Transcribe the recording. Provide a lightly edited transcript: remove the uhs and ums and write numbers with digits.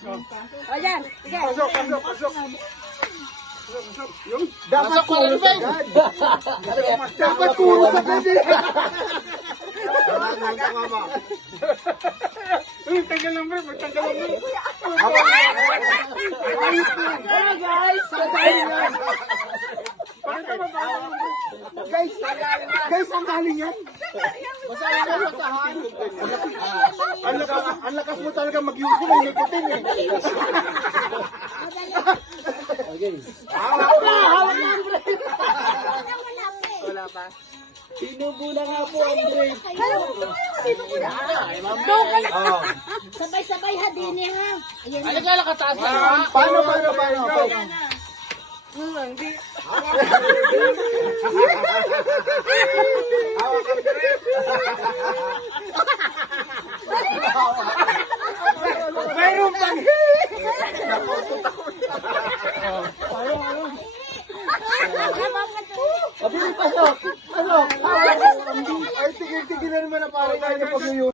O yan, sige. Pasok. Yung dapat kuros agad. Dapat kuros agad eh. Tanggal lang bro, magtanggal lang bro. Hey guys! Guys, ang galing yan. Basahin mo, basahan. Ang lakas mo talaga mag-yuso ng nikotin eh. Hawak na, Andre! Wala pa. Sinubo na nga po, Andre. Sabay-sabay ha, dini ha. Ayan Ano kaya nakataas na? Paano? Hindi. Mayroon pang Pabili, pasok! ay tigil-tigil na naman na parang kaya pag